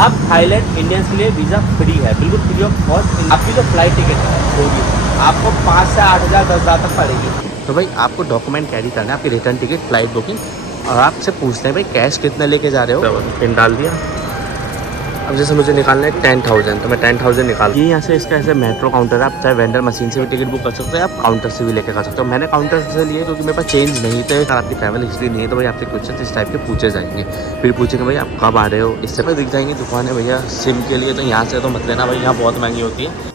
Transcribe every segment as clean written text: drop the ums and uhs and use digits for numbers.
अब Thailand Indians के लिए वीज़ा फ्री है, बिल्कुल फ्री ऑफ कॉस्ट। आपकी जो फ्लाइट टिकट होगी आपको 5 से 8,000 10,000 तक पड़ेगी। तो भाई आपको डॉक्यूमेंट कैरी करना है, आपकी रिटर्न टिकट, फ्लाइट बुकिंग, और आपसे पूछते हैं भाई कैश कितना लेके जा रहे हो। पिन डाल दिया। अब जैसे मुझे निकालना है 10,000, तो मैं 10,000 निकाल। ये यहाँ से इसका ऐसे मेट्रो काउंटर है, आप चाहे वेंडर मशीन से भी टिकट बुक कर सकते हैं, आप काउंटर से भी लेके कर सकते हो। मैंने काउंटर से लिए क्योंकि मेरे पास चेंज नहीं थे। अगर आपकी ट्रैवल हिस्ट्री नहीं है तो भाई आपसे क्वेश्चन इस टाइप के पूछे जाएंगे। फिर पूछेंगे भाई आप कब आ रहे हो, इससे पहले दिख जाएंगी दुकानें भैया सिम के लिए, तो यहाँ से तो मत लेना भाई, यहाँ बहुत महंगी होती है।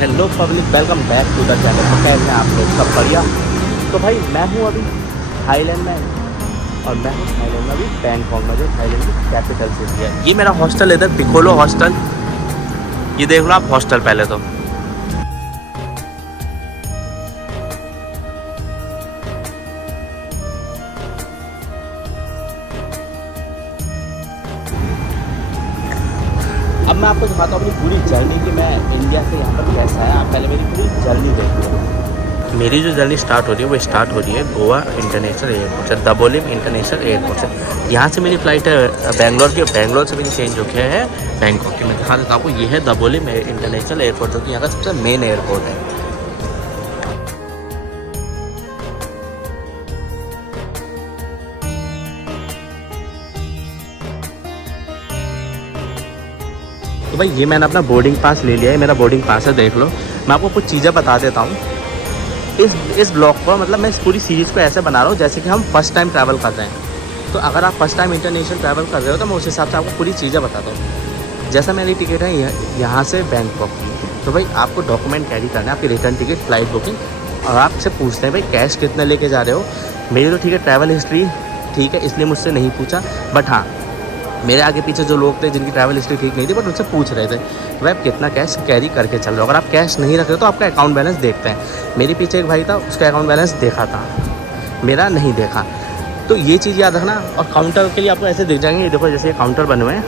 Hello public, welcome back to the channel. तो कैसे हैं आप लोग, सब बढ़िया। तो भाई मैं हूँ अभी थाईलैंड में, और मैं हूँ थाईलैंड में अभी बैंकॉक में, जो थाईलैंड की कैपिटल सिटी है। ये मेरा हॉस्टल इधर पिकोलो हॉस्टल, ये देख लो आप हॉस्टल। पहले तो अब मैं आपको दिखाता हूँ अपनी पूरी जर्नी कि मैं इंडिया से यहाँ पर कैसा है। आप पहले मेरी पूरी जर्नी देख लो। मेरी जो जर्नी स्टार्ट हो रही है वो स्टार्ट हो रही है गोवा इंटरनेशनल एयरपोर्ट से, दबोलिम इंटरनेशनल एयरपोर्ट से। यहाँ से मेरी फ़्लाइट है बेंगलोर की, बेंगलोर से मेरी चेंज हो गया है बैंकॉक की। मैं दिखा देता हूँ आपको, ये है दबोलिम इंटरनेशनल एयरपोर्ट, जो कि यहाँ का सबसे मेन एयरपोर्ट है। तो भाई ये मैंने अपना बोर्डिंग पास ले लिया है, मेरा बोर्डिंग पास है, देख लो। मैं आपको कुछ चीज़ें बता देता हूँ। इस ब्लॉग को, मतलब मैं इस पूरी सीरीज़ को ऐसे बना रहा हूँ जैसे कि हम फर्स्ट टाइम ट्रैवल कर रहे हैं। तो अगर आप फर्स्ट टाइम इंटरनेशनल ट्रैवल कर रहे हो तो मैं उस हिसाब से आपको पूरी चीज़ें बताता हूँ। जैसा मेरी टिकट है यहाँ से बैंकॉक की, तो भाई आपको डॉक्यूमेंट कैरी करना है, आपकी रिटर्न टिकट, फ्लाइट बुकिंग, और आपसे पूछते हैं भाई कैश कितना लेके जा रहे हो। मेरी तो ठीक है ट्रैवल हिस्ट्री ठीक है, इसलिए मुझसे नहीं पूछा, बट हाँ मेरे आगे पीछे जो लोग थे जिनकी ट्रैवल हिस्ट्री ठीक नहीं थी, बट उनसे पूछ रहे थे भाई आप कितना कैश कैरी करके चल रहे हो। अगर आप कैश नहीं रख रहे हो तो आपका अकाउंट बैलेंस देखते हैं। मेरे पीछे एक भाई था, उसका अकाउंट बैलेंस देखा था, मेरा नहीं देखा। तो ये चीज़ याद रखना। और काउंटर के लिए आपको ऐसे दिख जाएंगे, ये देखो जैसे ये काउंटर बने हुए हैं,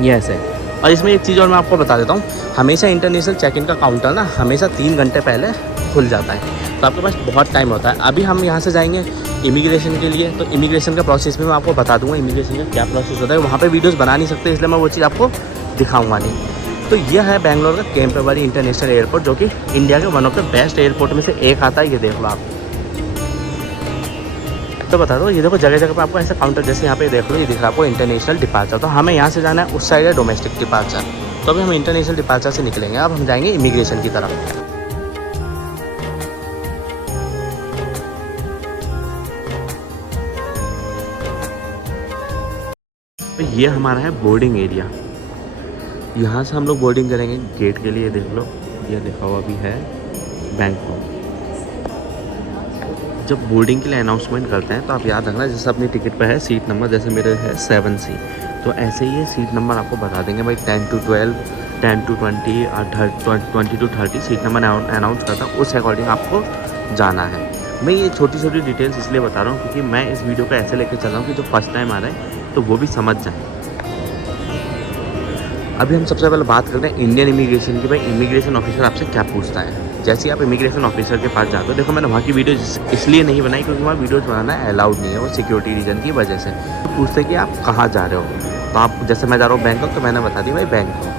ये ऐसे। और इसमें एक चीज़ और मैं आपको बता देता हूँ, हमेशा इंटरनेशनल चेक इन का काउंटर ना हमेशा 3 घंटे पहले खुल जाता है, तो आपके पास बहुत टाइम होता है। अभी हम यहाँ से जाएंगे इमिग्रेशन के लिए, तो इमिग्रेशन का प्रोसेस में मैं आपको बता दूंगा इमिग्रेशन का क्या प्रोसेस होता है। वहाँ पे वीडियोस बना नहीं सकते, इसलिए मैं वो चीज़ आपको दिखाऊंगा नहीं। तो यह है बेंगलोर का केम्पेगौड़ी इंटरनेशनल एयरपोर्ट, जो कि इंडिया के one of the best airport में से एक आता है। ये देख लो आप, तो बता दो, ये देखो जगह जगह पे आपको ऐसा काउंटर, जैसे यहाँ पे देख लो, ये दिख रहा है आपको इंटरनेशनल डिपार्चर। तो हमें यहाँ से जाना है, उस साइड है डोमेस्टिक डिपार्चर। तो अभी हम इंटरनेशनल डिपार्चर से निकलेंगे, अब हम जाएंगे इमिग्रेशन की तरफ। तो ये हमारा है बोर्डिंग एरिया, यहाँ से हम लोग बोर्डिंग करेंगे गेट के लिए। देख लो ये लिखा हुआ भी है बैंकॉक। जब बोर्डिंग के लिए अनाउंसमेंट करते हैं तो आप याद रखना, जैसे अपनी टिकट पे है सीट नंबर, जैसे मेरे है 7C, तो ऐसे ही ये सीट नंबर आपको बता देंगे भाई 10 to 12, 10 to 20 और 20 to 30 सीट नंबर अनाउंस करता हूँ, उस अकॉर्डिंग आपको जाना है। मैं ये छोटी छोटी डिटेल्स इसलिए बता रहा हूँ क्योंकि मैं इस वीडियो को ऐसे लेकर चल रहा हूँ कि जो फर्स्ट टाइम आ रहा है तो वो भी समझ जाए। अभी हम सबसे पहले बात करते हैं इंडियन इमिग्रेशन की। भाई इमिग्रेशन ऑफिसर आपसे क्या पूछता है। जैसे ही आप इमिग्रेशन ऑफिसर के पास जाते हो, देखो मैंने वहाँ की वीडियो इसलिए नहीं बनाई क्योंकि वहाँ वीडियोज़ बनाना अलाउड नहीं है, वो सिक्योरिटी रीजन की वजह से। तो पूछते हैं कि आप कहाँ जा रहे हो, तो आप जैसे मैं जा रहा हूँ बैंकॉक, तो मैंने बता दी भाई बैंकॉक।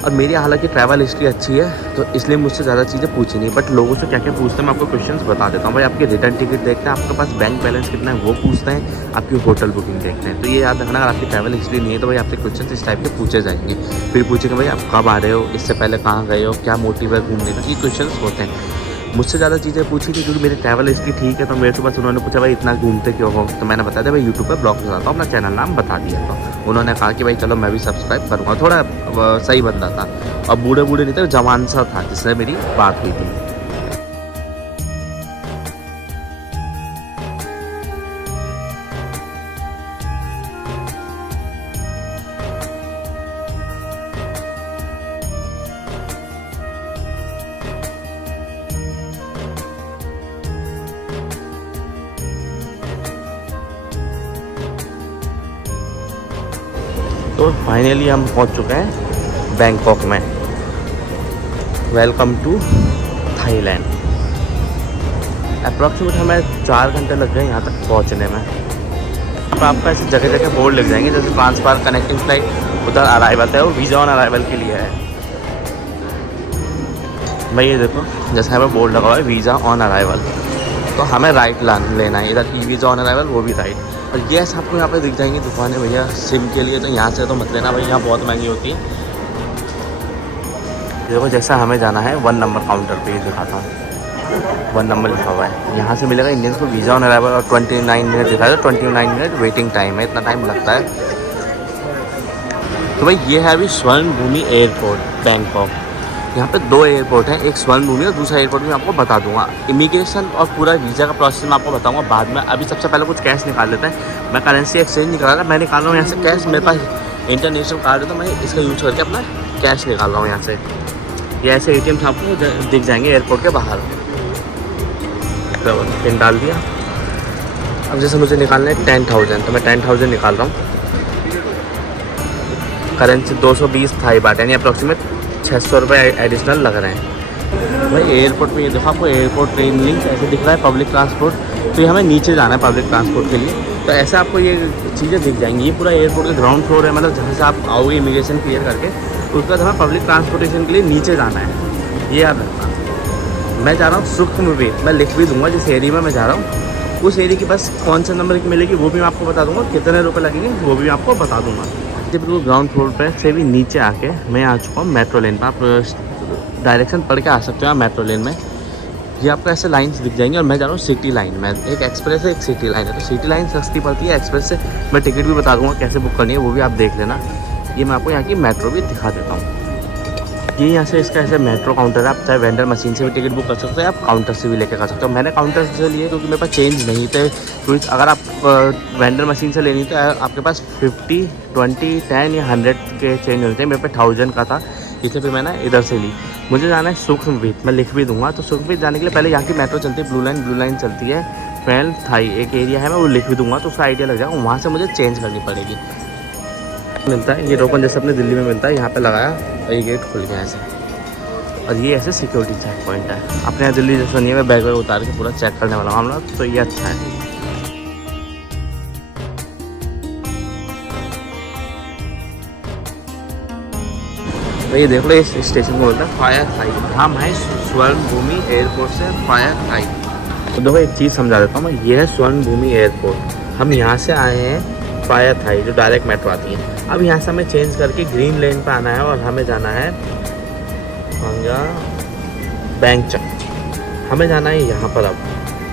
और मेरी हालांकि ट्रैवल हिस्ट्री अच्छी है तो इसलिए मुझसे ज़्यादा चीज़ें पूछी नहीं, बट लोगों से क्या क्या पूछते हैं मैं आपको क्वेश्चंस बता देता हूँ। भाई आपकी रिटर्न टिकट देखते हैं, आपके पास बैंक बैलेंस कितना है वो पूछते हैं, आपकी होटल बुकिंग देखते हैं। तो ये याद रखना, अगर आपकी ट्रैवल हिस्ट्री नहीं है तो भाई आपसे क्वेश्चन इस टाइप के पूछे जाएंगे। फिर पूछेंगे भाई आप कब आ रहे हो, इससे पहले कहाँ गए हो, क्या मोटिव है घूमने का, ये क्वेश्चन होते हैं। मुझसे ज़्यादा चीज़ें पूछी थी क्योंकि मेरी ट्रैवल हिस्ट्री ठीक है, तो मेरे से बस उन्होंने पूछा भाई इतना घूमते क्यों हो, तो मैंने बताया था भाई यूट्यूब पर ब्लॉग चलाता हूँ, अपना चैनल नाम बता दिया। तो उन्होंने कहा कि भाई चलो मैं भी सब्सक्राइब करूँगा। थोड़ा सही बंदा था, और बूढ़े बूढ़े नहीं थे, जवान सा था जिससे मेरी बात हुई थी। तो फाइनली हम पहुंच चुके हैं बैंकॉक में। Welcome to Thailand. अप्रॉक्सीमेट हमें 4 घंटे लग गए यहाँ तक पहुँचने में। अब आपको ऐसे जगह जगह बोर्ड लग जाएंगे, जैसे ट्रांसफर कनेक्टिंग फ्लाइट उधर अराइवल है और वीज़ा ऑन अराइवल के लिए है। भाई ये देखो, जैसे हमें बोर्ड लगा हुआ है वीज़ा ऑन अराइवल, तो हमें राइट लेना है। इधर ई वीज़ा ऑन अराइवल, वो भी राइट। और ये आपको यहाँ पे दिख जाएंगी दुकानें भैया सिम के लिए, तो यहाँ से तो मत लेना भाई, यहाँ बहुत महंगी होती है। देखो जैसा हमें जाना है 1 नंबर काउंटर पे, ये दिखाता हूँ 1 नंबर लिखा हुआ है। यहाँ से मिलेगा इंडियंस को वीज़ा ऑन अराइवल और 29 मिनट दिखाया, तो 29 मिनट वेटिंग टाइम है, इतना टाइम लगता है। तो भाई ये है अभी स्वर्ण भूमि एयरपोर्ट बैंकॉक। यहाँ पे 2 एयरपोर्ट हैं, एक स्वर्ण भूमि और दूसरा एयरपोर्ट मैं आपको बता दूंगा। इमिग्रेशन और पूरा वीज़ा का प्रोसेस मैं आपको बताऊंगा बाद में। अभी सबसे पहले कुछ कैश निकाल लेते हैं। मैं करेंसी एक्सचेंज निकाल रहा, मैं निकाल रहा हूँ यहाँ से कैश। मेरे पास इंटरनेशनल कार्ड है, तो मैं इसका यूज़ करके अपना कैश निकाल रहा हूँ यहाँ से। ये ऐसे ATM आपको दिख जाएंगे एयरपोर्ट के बाहर। तो पिन डाल दिया। अब जैसे मुझे निकालना है 10,000, तो मैं 10,000 निकाल रहा हूँ। करेंसी 220 थाई बाट, यानी अप्रॉक्सीमेट 600 रुपये एडिशनल लग रहे हैं। भाई एयरपोर्ट में ये देखो आपको एयरपोर्ट ट्रेन लिंक ऐसे दिख रहा है, पब्लिक ट्रांसपोर्ट। तो ये हमें नीचे जाना है पब्लिक ट्रांसपोर्ट के लिए, तो ऐसे आपको ये चीज़ें दिख जाएंगी। ये पूरा एयरपोर्ट का ग्राउंड फ्लोर है, मतलब जहाँ से आप आओगे इमिग्रेशन क्लियर करके, उसके बाद हमें पब्लिक ट्रांसपोर्टेशन के लिए नीचे जाना है। ये याद रखना। मैं जा रहा हूँ सुखमवीर, मैं लिख भी दूँगा जिस एरिया में मैं जा रहा हूँ, उस एरिया की बस कौन से नंबर की मिलेगी वो भी मैं आपको बता दूँगा, कितने रुपये लगेंगे वो भी मैं आपको बता दूँगा। बिल्कुल ग्राउंड फ्लोर पर से भी नीचे आके मैं आ चुका हूँ मेट्रो लेन पर। आप डायरेक्शन पढ़ के आ सकते हो मेट्रो लेन में। ये आपको ऐसे लाइन्स दिख जाएंगी और मैं जा रहा हूँ सिटी लाइन में। एक एक्सप्रेस है, एक सिटी लाइन है, तो सिटी लाइन सस्ती पड़ती है एक्सप्रेस से। मैं टिकट भी बता दूँगा कैसे बुक करनी है, वो भी आप देख लेना। ये मैं आपको यहाँ की मेट्रो भी दिखा देता हूँ। ये यहाँ से इसका ऐसे मेट्रो काउंटर है, आप चाहे वेंडर मशीन से भी टिकट बुक कर सकते हो, आप काउंटर से भी लेके कर सकते हो। मैंने काउंटर से लिए क्योंकि मेरे पास चेंज नहीं थे। क्योंकि अगर आप वेंडर मशीन से लेनी तो आपके पास 50, 20, 10 या 100 के चेंज होते हैं। मेरे पे 1000 का था, इसलिए फिर मैंने इधर से ली। मुझे जाना है सुखमवीर, मैं लिख भी दूंगा। तो सुखमवीर जाने के लिए पहले यहाँ की मेट्रो चलती है, ब्लू लाइन चलती है। फेल थाई एक एरिया है, मैं वो लिख भी दूंगा, तो उसका आइडिया लग जाएगा। वहाँ से मुझे चेंज करनी पड़ेगी। मिलता है ये टोकन जैसे अपने दिल्ली में मिलता है, यहाँ पे लगाया और ये गेट खुल गया ऐसे। और ये ऐसे सिक्योरिटी चेक पॉइंट है। अपने यहाँ दिल्ली जैसा नहीं है, मैं बैग वैग उतार के पूरा चेक करने वाला हूँ हम लोग, तो ये अच्छा है। तो ये देख लो, इस स्टेशन को बोलता है फायर थाई। हम हैं स्वर्ण भूमि एयरपोर्ट से फायर थाई। तो देखो एक चीज़ समझा देता हूँ मैं, ये है स्वर्ण भूमि एयरपोर्ट। हम यहाँ से आए हैं फायर थाई, जो डायरेक्ट मेट्रो आती है। अब यहाँ से हमें चेंज करके ग्रीन लेन पे आना है और हमें जाना है बैंकचक। हमें जाना है यहाँ पर। अब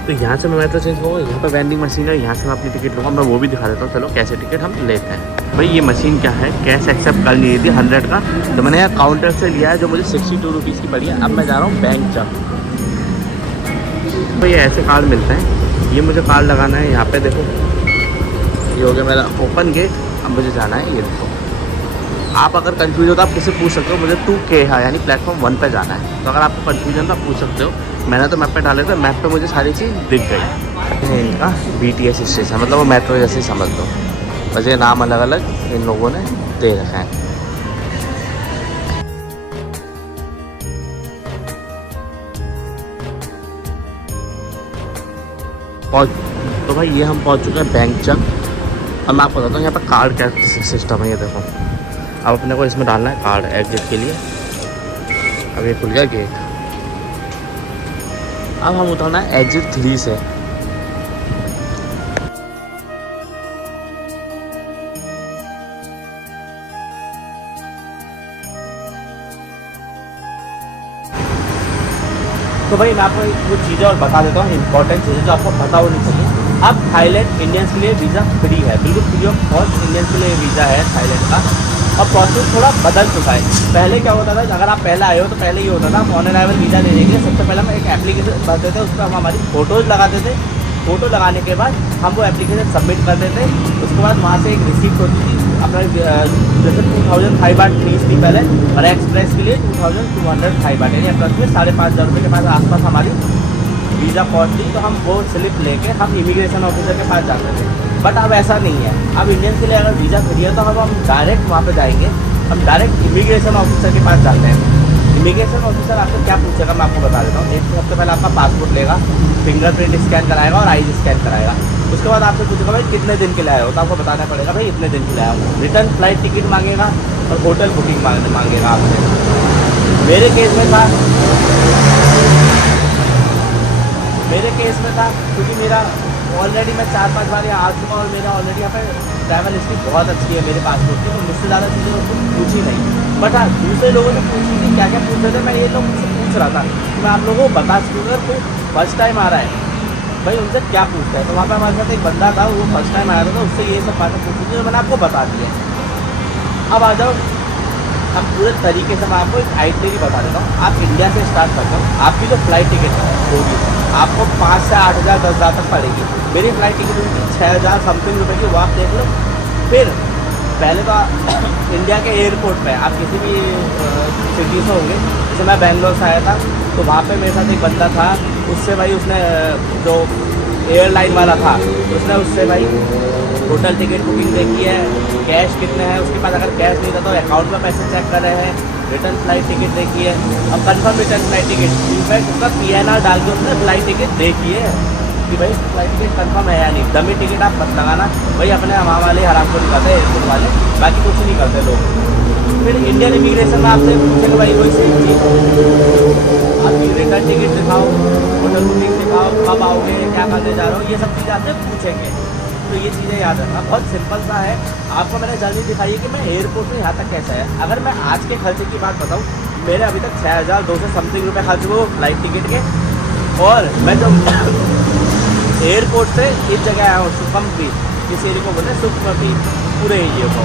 तो यहाँ से मैं मेट्रो चेंज करूँगा, यहाँ पर वेंडिंग मशीन है, यहाँ से मैं अपनी टिकट लूँगा। मैं वो भी दिखा देता हूँ, चलो कैसे टिकट हम लेते हैं। भाई ये मशीन क्या है, कैश एक्सेप्ट कर ली थी 100 का, तो मैंने यहाँ काउंटर से लिया है, जो मुझे 62 रुपीज़ की पड़ी है। अब मैं जा रहा हूँ बैंकचक। तो ये ऐसे कार्ड मिलते हैं, ये मुझे कार्ड लगाना है यहाँ पे। देखो ये हो गया मेरा ओपन गेट। अब मुझे जाना है, ये देखो। आप अगर कंफ्यूज हो तो आप किससे पूछ सकते हो, मुझे 2K है यानी प्लेटफॉर्म 1 पे जाना है। तो अगर आपको कंफ्यूजन तो आप पूछ सकते हो। मैंने तो मैप पे डाले थे, मैप पे मुझे सारी चीज़ दिख गई। इनका BTS स्टेशन, मतलब वो मेट्रो जैसे समझ लो, बस ये नाम अलग अलग इन लोगों ने दे रखा है। तो भाई ये हम पहुंच चुके हैं बैंकचक। अब मैं आपको बताता हूँ यहाँ पर कार्ड क्या सिस्टम है। ये देखो, अब अपने को इसमें डालना है कार्ड एग्जिट के लिए। अब ये खुल गया गेट। अब हम उतरना है एग्जिट 3 से। तो भाई मैं आपको कुछ चीज़ें और बता देता हूँ, इंपॉर्टेंट चीज़ें जो आपको पता होनी चाहिए। अब थाईलैंड इंडियंस के लिए वीज़ा फ्री है, बिल्कुल फ्री ऑफ कॉस्ट इंडियंस के लिए वीज़ा है थाईलैंड का। और प्रोसेस थोड़ा बदल चुका है। पहले क्या होता था, अगर आप पहले आए हो तो पहले ये होता था, हम ऑन अराइवल वीज़ा लेने के लिए सबसे पहले हम एक एप्लीकेशन भरते थे, उस पर हम हमारी फ़ोटोज़ लगाते थे। फ़ोटो लगाने के बाद हम वो एप्लीकेशन सबमिट करते थे। उसके बाद वहाँ से एक रिसीप्ट होती थी अपना, जैसे 2000 थाई बाट फीस थी पहले, और एक्सप्रेस के लिए 2200 थाई बाट, यानी अप्रॉक्सीमेट 5,500 रुपये के पास आसपास हमारी वीज़ा कॉस्ट थी। तो हम वो स्लिप लेके हम इमिग्रेशन ऑफिसर के पास जाते थे। बट अब ऐसा नहीं है। अब इंडियन के लिए अगर वीज़ा फ्री है तो हम डायरेक्ट वहाँ पे जाएंगे, हम डायरेक्ट इमिग्रेशन ऑफिसर के पास जाते हैं। इमिग्रेशन ऑफिसर आपको क्या पूछेगा मैं आपको बता देता हूँ। एक सबसे पहले आपका पासपोर्ट लेगा, फिंगरप्रिंट स्कैन कराएगा और आईज स्कैन कराएगा। उसके बाद आपसे पूछेगा भाई कितने दिन के लिए आए हो, तो आपको बताना पड़ेगा भाई इतने दिन के लिए आया हूँ। रिटर्न फ्लाइट टिकट मांगेगा और होटल बुकिंग मांगेगा आपसे। मेरे केस में था क्योंकि मेरा ऑलरेडी मैं 4-5 बार यहाँ आ चुका और मेरा ऑलरेडी यहाँ पर ट्रैवल हिस्ट्री बहुत अच्छी है मेरे पासपोर्ट की, तो मुझसे ज़्यादा चीज़ें उसको पूछी नहीं। बट हाँ, दूसरे लोगों ने पूछी थी क्या क्या पूछ रहे थे, मैं ये तो मुझसे पूछ रहा था कि मैं आप लोगों को बता सकूँ अगर कोई फर्स्ट टाइम आ रहा है भाई उनसे क्या पूछता है। तो वहाँ पे हमारे साथ एक बंदा था, वो फर्स्ट टाइम आया था, तो उससे ये सब बातें पूछी थी जो मैंने आपको बता दी है। अब आ जाओ, अब पूरे तरीके से मैं आपको एक आइटनरी बता देता हूँ। आप इंडिया से स्टार्ट करता हूँ, आपकी जो फ्लाइट टिकट होगी आपको 5 से 8 हज़ार 10 हज़ार तक पड़ेगी। मेरी फ्लाइट टिकट हुई थी 6,000 समथिंग रुपये की, वो आप देख लो। फिर पहले तो इंडिया के एयरपोर्ट पे आप किसी भी सिटी से होंगे, जैसे मैं बेंगलोर से आया था तो वहाँ पे मेरे साथ एक बंदा था, उससे भाई उसने जो एयरलाइन वाला था उससे भाई होटल टिकट बुकिंग देखी है, कैश कितने हैं उसके पास, अगर कैश नहीं था तो अकाउंट में पैसे चेक कर रहे हैं, रिटर्न फ्लाइट टिकट देखी है। अब confirm return flight ticket, in fact उसका PNR डाल के उसने फ्लाइट टिकट देखी है कि भाई फ्लाइट टिकट कंफर्म है या नहीं। डमी टिकट आप मत लगाना भाई, अपने हमारे वाले हराम को निकालते हैं एयरपोर्ट वाले, बाकी कुछ नहीं करते लोग। फिर इंडियन इमिग्रेशन में आपसे पूछेगा भाई वही सेम चीज़, आपकी रिटर्न टिकट दिखाओ, होटल बुकिंग दिखाओ, कब आओगे, क्या करने जा रहे हो, ये सब चीज़ें आपसे पूछेंगे। तो ये चीज़ें याद रखना, बहुत सिंपल सा है। आपको मैंने जल्दी दिखाई है कि मैं एयरपोर्ट में यहाँ तक कैसा है। अगर मैं आज के खर्चे की बात बताऊँ, मेरे अभी तक 6,200 समथिंग रुपये खर्च हुए फ्लाइट टिकट के, और मैं जो एयरपोर्ट से इस जगह आया हूँ सुखम बीच, इस एरिया को बोलते हैं सुखम बीच, पूरे एरिया को।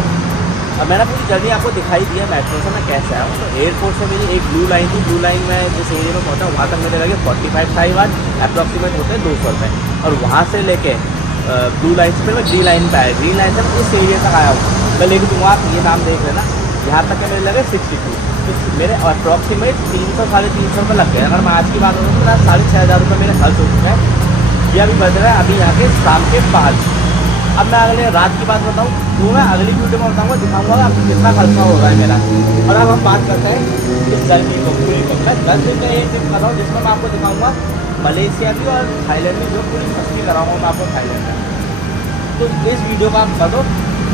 और मैंने पूरी जर्नी आपको दिखाई दी है मेट्रो से मैं कैसे आया हूँ। तो एयरपोर्ट से मेरी एक ब्लू लाइन थी, ब्लू लाइन में जिस एरिया में पहुँचा वहाँ तक मेरे लगे 45 थाईवान अप्रॉक्सीमेट होते हैं 200 रुपये। और वहाँ से लेके ब्लू लाइन से फिर मैं ग्रीन लाइन पे आया, ग्रीन लाइन से मैं इस एरिया तक आया हूँ। मैं लेके दूँगा, आप ये नाम देख लेना, यहाँ तक के मेरे लगे 62, तो मेरे अप्रॉक्सीमेट 300-350 रुपये लग गए। अगर मैं आज की बात करूँ तो 6,500 रुपये मेरे खर्च हो चुके हैं। ये अभी बज रहा है अभी यहाँ के शाम के 5। अब मैं अगले रात की बात बताऊँ तो मैं अगली वीडियो में बताऊँगा, दिखाऊँगा आपको कितना खर्चा हो रहा है मेरा। और अब हम बात करते हैं इस जर्नी को पूरी को। मैं 10 दिन का एक ट्रिप कर रहा हूँ जिसमें मैं आपको दिखाऊँगा मलेशिया की और थाईलैंड में, जो पूरी सस्ती कराऊँगा मैं आपको थाईलैंड में। तो इस वीडियो को आप कर दो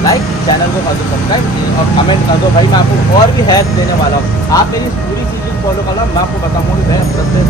लाइक, चैनल को कर दो सब्सक्राइब और कमेंट कर दो भाई, मैं आपको और भी हेल्प देने वाला हूँ। आप मेरी पूरी चीज़ें फॉलो करना, मैं आपको बताऊँगा कि मैं सस्ते